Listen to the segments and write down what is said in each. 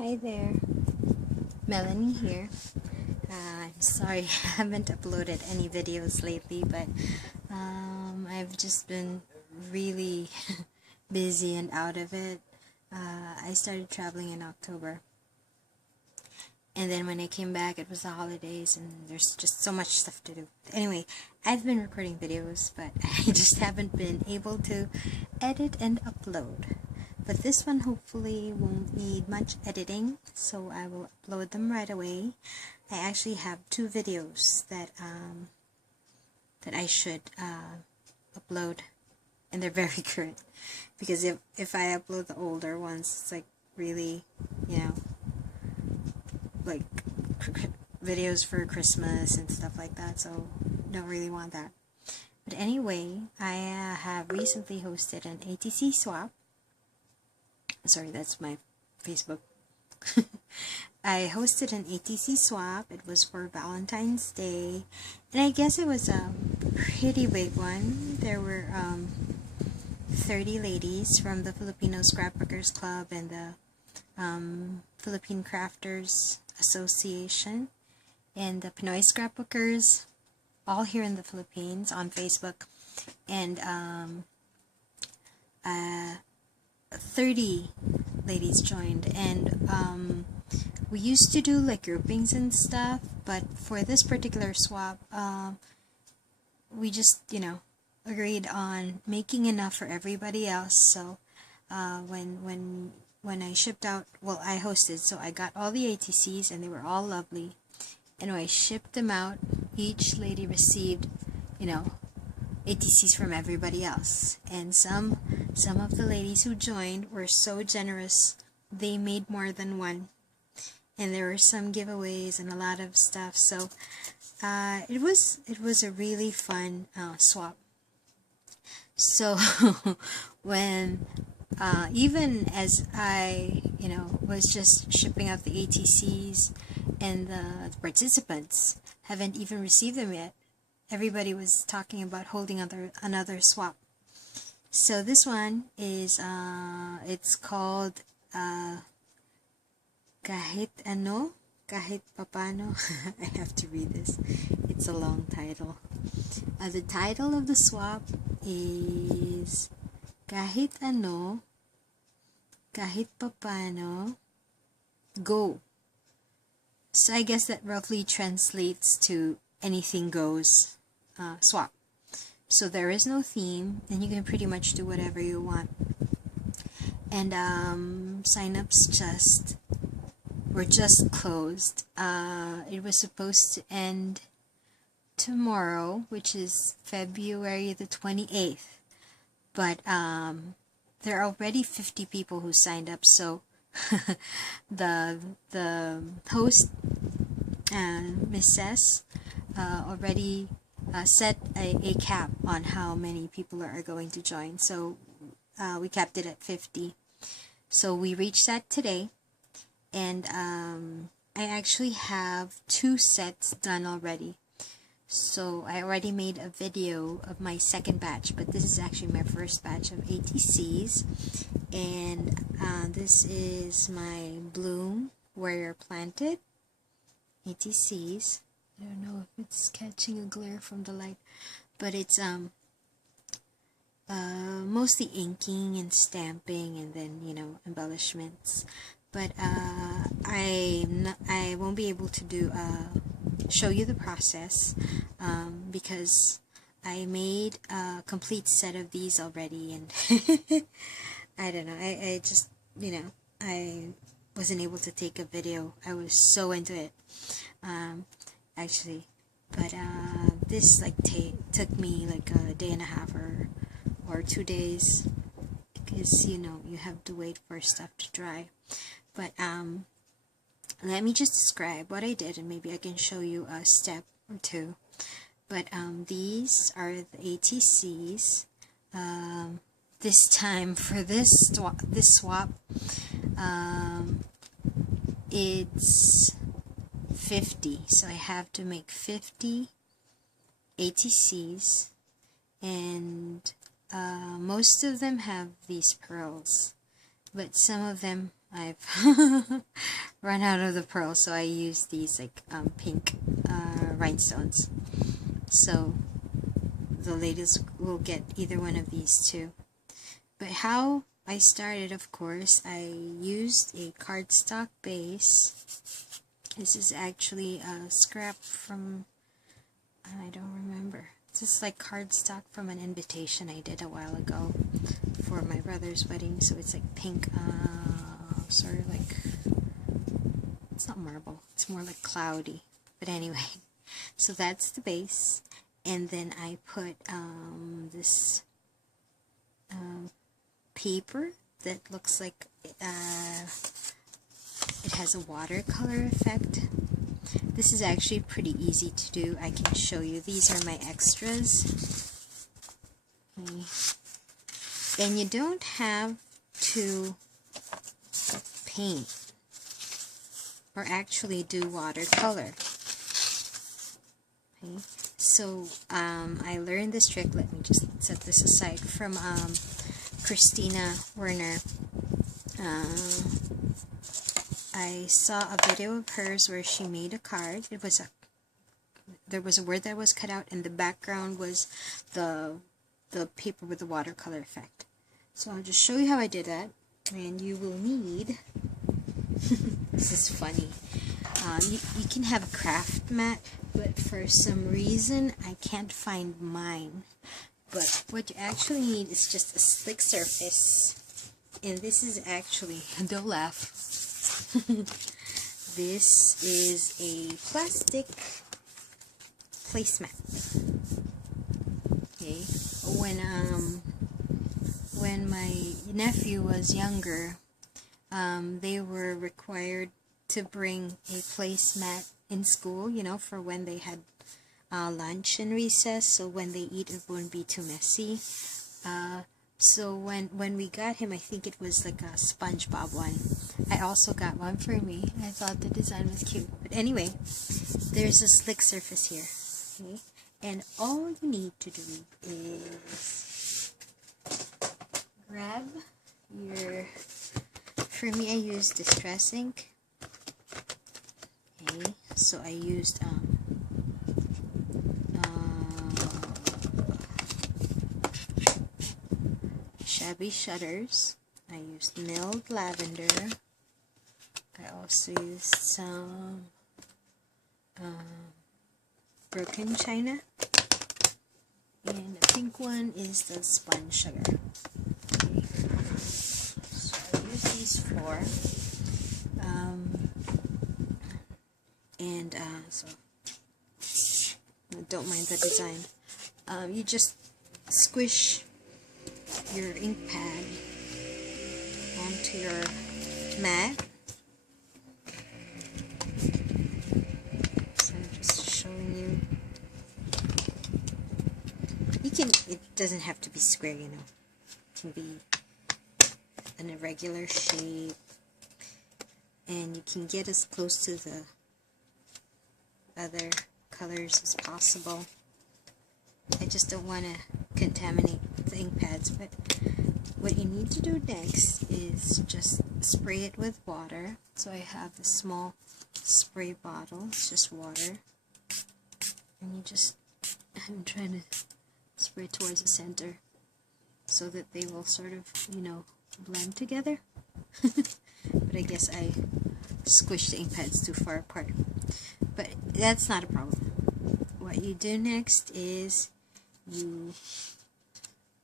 Hi there, Melanie here. I'm sorry I haven't uploaded any videos lately, but I've just been really busy and out of it. I started traveling in October, and then when I came back it was the holidays and there's just so much stuff to do. Anyway, I've been recording videos, but I just haven't been able to edit and upload. But this one hopefully won't need much editing, so I will upload them right away. I actually have two videos that I should upload, and they're very current. Because if I upload the older ones, it's like really, like videos for Christmas and stuff like that. So don't really want that. But anyway, I have recently hosted an ATC Swap. Sorry, that's my Facebook. I hosted an ATC Swap. It was for Valentine's Day, and I guess it was a pretty big one. There were 30 ladies from the Filipino Scrapbookers Club and the Philippine Crafters Association and the Pinoy Scrapbookers, all here in the Philippines, on Facebook, and 30 ladies joined, and we used to do like groupings and stuff, but for this particular swap, we just agreed on making enough for everybody else. So when I shipped out, well, I hosted, so I got all the ATCs and they were all lovely, and when I shipped them out, each lady received ATCs from everybody else. And some of the ladies who joined were so generous, they made more than one, and there were some giveaways and a lot of stuff. So it was a really fun swap. So when even as I was just shipping out the ATCs, and the participants haven't even received them yet, everybody was talking about holding another swap. So this one is it's called Kahit Ano, Kahit Papano. I have to read this. It's a long title. The title of the swap is Kahit Ano, Kahit Papano, Go. So I guess that roughly translates to anything goes swap. So there is no theme, and you can pretty much do whatever you want. And signups were just closed. It was supposed to end tomorrow, which is February the 28th. But there are already 50 people who signed up, so the host, Mrs. already set a cap on how many people are going to join, so we capped it at 50. So we reached that today, and I actually have 2 sets done already. So I already made a video of my second batch, but this is actually my first batch of ATCs, and this is my bloom where you're planted ATCs. I don't know if it's catching a glare from the light, but it's mostly inking and stamping, and then embellishments. But I won't be able to show you the process because I made a complete set of these already, and I don't know, I just I wasn't able to take a video. I was so into it actually, but this took me like a day and a half or 2 days, because you have to wait for stuff to dry. But let me just describe what I did, and maybe I can show you a step or two. But these are the ATCs. This time for this swap, it's 50, so I have to make 50 ATCs, and most of them have these pearls, but some of them I've run out of the pearls, so I use these like pink rhinestones. So the ladies will get either one of these two. But how I started, of course, I used a cardstock base. This is actually a scrap from, I don't remember. This is like cardstock from an invitation I did a while ago for my brother's wedding. So it's like pink, sort of like, it's not marble, it's more like cloudy. But anyway, so that's the base. And then I put this paper that looks like it has a watercolor effect. This is actually pretty easy to do. I can show you. These are my extras. Okay. And you don't have to paint or actually do watercolor. Okay. So I learned this trick. Let me just set this aside from Christina Werner. I saw a video of hers where she made a card. There was a word that was cut out, and the background was the paper with the watercolor effect. So I'll just show you how I did that. And you will need, this is funny, you can have a craft mat, but for some reason I can't find mine. But what you actually need is just a slick surface, and this is actually, don't laugh, this is a plastic placemat. Okay, when my nephew was younger, they were required to bring a placemat in school, you know, for when they had lunch and recess, so when they eat it wouldn't be too messy. So when we got him, I think it was like a SpongeBob one. I also got one for me. I thought the design was cute. But anyway, there's a slick surface here. Okay? And all you need to do is grab your, for me I used Distress ink. Okay, so I used Shabby Shutters. I used milled lavender. I also used some broken china, and the pink one is the spun sugar. Okay. So I use these four, and so don't mind the design. You just squish your ink pad onto your mat. So I'm just showing you. It doesn't have to be square, you know. It can be an irregular shape, and you can get as close to the other colors as possible. I just don't want to contaminate the ink pads, but what you need to do next is just spray it with water. So I have this small spray bottle, it's just water, and you just, I'm trying to spray towards the center so that they will sort of, you know, blend together. But I guess I squished the ink pads too far apart, but that's not a problem. What you do next is you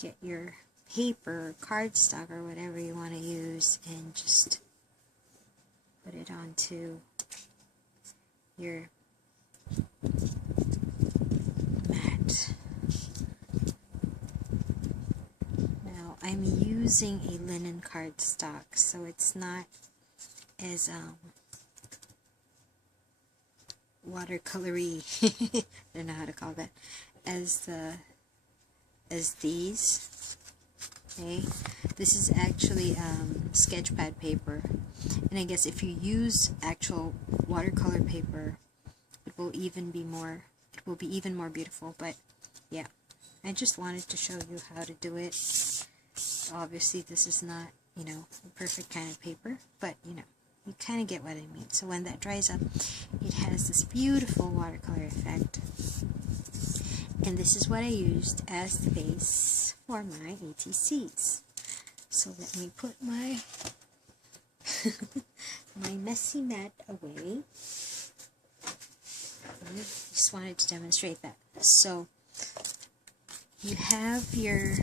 get your paper, cardstock, or whatever you want to use, and just put it onto your mat. Now I'm using a linen cardstock, so it's not as watercolory, I don't know how to call that, as these. Okay, this is actually sketch pad paper, and I guess if you use actual watercolor paper, it will be even more beautiful. But yeah, I just wanted to show you how to do it. Obviously this is not you know, the perfect kind of paper, but you know, you kind of get what I mean. So when that dries up, it has this beautiful watercolor effect. And this is what I used as the base for my ATCs. So let me put my my messy mat away. Just wanted to demonstrate that. So you have your,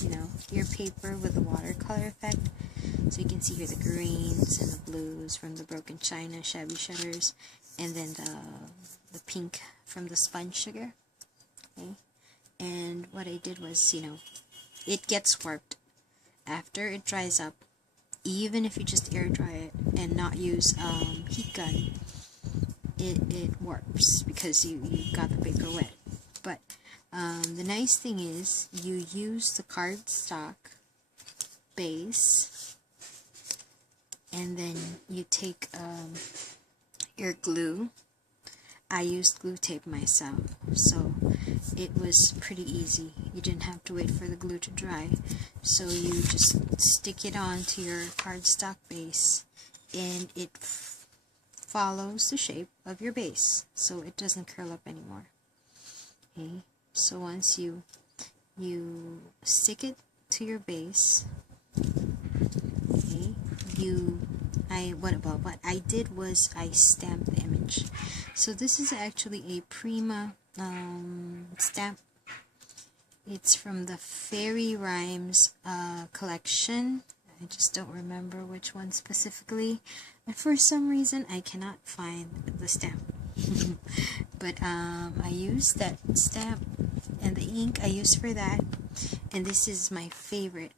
you know, your paper with the watercolor effect. So you can see here the greens and the blues from the broken china, shabby shutters, and then the pink from the sponge sugar. Okay. And what I did was, you know, it gets warped after it dries up. Even if you just air dry it and not use heat gun, it warps because you got the paper wet. But the nice thing is you use the cardstock base, and then you take your glue. I used glue tape myself, so it was pretty easy. You didn't have to wait for the glue to dry. So you just stick it onto your cardstock base, and it follows the shape of your base, so it doesn't curl up anymore. Okay, so once you stick it to your base, okay, what I did was I stamped the image. So this is actually a Prima stamp. It's from the Fairy Rhymes collection. I just don't remember which one specifically, and for some reason I cannot find the stamp. But I used that stamp, and the ink I used for that, and this is my favorite.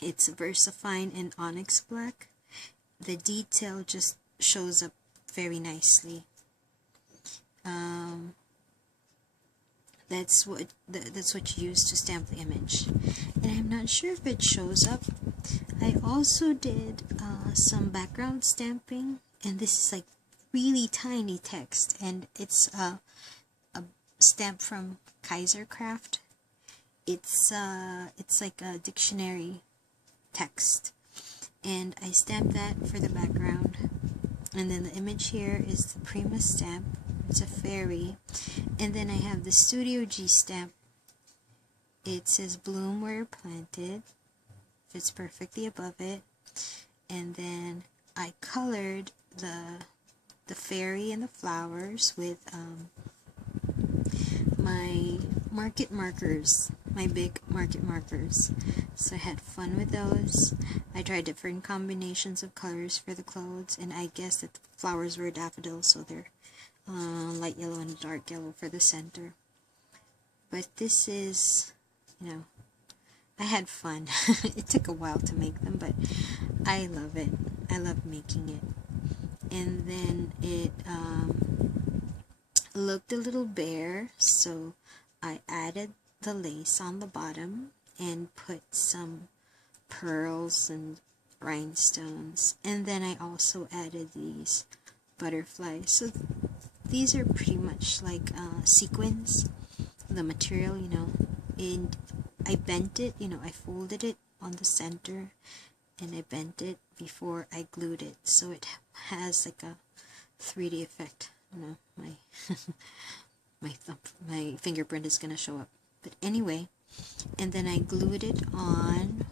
It's VersaFine and Onyx Black. The detail just shows up very nicely. That's what you use to stamp the image, and I'm not sure if it shows up. I also did some background stamping, and this is like really tiny text, and it's a stamp from Kaiser Craft. It's like a dictionary text, and I stamped that for the background. And then the image here is the Prima stamp. It's a fairy. And then I have the Studio G stamp. It says bloom where you're planted. Fits perfectly above it. And then I colored the fairy and the flowers with my market markers, my big market markers. So I had fun with those. I tried different combinations of colors for the clothes, and I guess that the flowers were daffodils, so they're light yellow and dark yellow for the center. But this is, you know, I had fun. It took a while to make them, but I love it. I love making it. And then it looked a little bare, so I added the lace on the bottom and put some pearls and rhinestones, and then I also added these butterflies. So these are pretty much like sequins, the material, you know, and I bent it, you know, I folded it on the center, and I bent it before I glued it, so it has like a 3D effect. You know, my fingerprint is gonna show up. But anyway, and then I glued it on,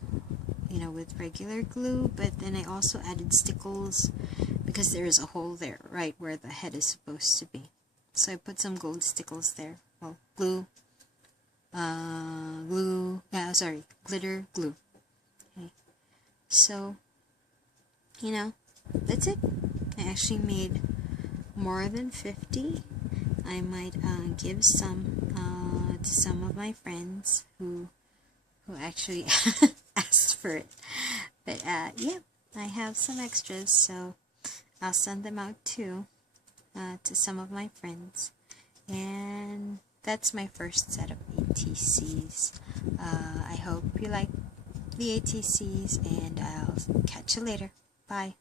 you know, with regular glue, but then I also added stickles because there is a hole there, right where the head is supposed to be. So I put some gold stickles there. Well, glitter glue. Okay. So, you know, that's it. I actually made more than 50. I might give some to some of my friends who actually asked for it. But yeah, I have some extras, so I'll send them out too to some of my friends. And that's my first set of ATCs. I hope you like the ATCs, and I'll catch you later. Bye.